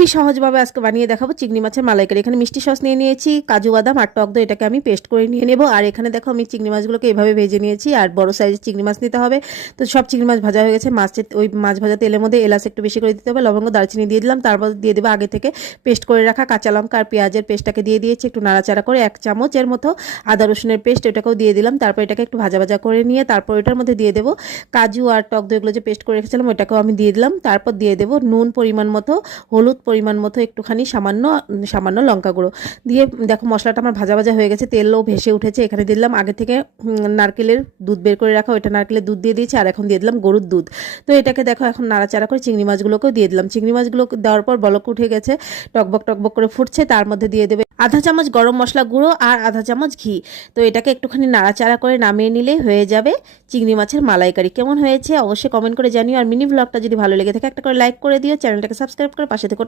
খুবই সহজভাবে আজকে বানিয়ে দেখাবো চিংড়ি মাছের মালাইকারি। এখানে মিষ্টি সস নিয়ে নিয়েছি, কাজু বাদাম আর টক দই, এটাকে আমি পেস্ট করে নিয়ে নেব। আর এখানে দেখো আমি চিংড়ি মাছগুলোকে এভাবে ভেজে নিয়েছি, আর বড় সাইজের চিংড়ি মাছ নিতে হবে। তো সব চিংড়ি মাছ ভাজা হয়ে গেছে। মাছের ওই মাছ ভাজা তেলের মধ্যে এলাচ একটু বেশি করে দিতে হবে, লবঙ্গ দারচিনি দিয়ে দিলাম। তারপর দিয়ে দেবো আগে থেকে পেস্ট করে রাখা কাঁচা লঙ্কা আর পেঁয়াজের পেস্টটাকে দিয়ে দিয়েছি, একটু নাড়াচাড়া করে 1 চামচের মতো আদা রসুনের পেস্ট এটাকেও দিয়ে দিলাম। তারপর এটাকে একটু ভাজা ভাজা করে নিয়ে তারপর এটার মধ্যে দিয়ে দেবো কাজু আর টক দইগুলো যে পেস্ট করে রেখেছিলাম ওটাকেও আমি দিয়ে দিলাম। তারপর দিয়ে দেবো নুন পরিমাণ মতো, হলুদ পরিমাণ মতো, একটুখানি সামান্য সামান্য লঙ্কা গুঁড়ো দিয়ে দেখো মশলাটা আমার ভাজা ভাজা হয়ে গেছে, তেলও ভেসে উঠেছে। এখানে দিলাম আগে থেকে নারকেলের দুধ বের করে রাখা, ওইটা নারকেলের দুধ দিয়ে দিয়েছি, আর এখন দিয়ে দিলাম গরুর দুধ। তো এটাকে দেখো এখন নাড়াচাড়া করে চিংড়ি মাছগুলোকেও দিয়ে দিলাম। চিংড়ি মাছগুলো দেওয়ার পর বলক উঠে গেছে, টকবক টকবক করে ফুটছে। তার মধ্যে দিয়ে দেবে আধা চামচ গরম মশলা গুঁড়ো আর আধা চামচ ঘি। তো এটাকে একটুখানি নাড়াচাড়া করে নামিয়ে নিলেই হয়ে যাবে চিংড়ি মাছের মালাইকারি। কেমন হয়েছে অবশ্যই কমেন্ট করে জানিও। আর মিনি ব্লগটা যদি ভালো লেগে থাকে একটা করে লাইক করে দিও, চ্যানেলটাকে সাবস্ক্রাইব করে পাশে থেকে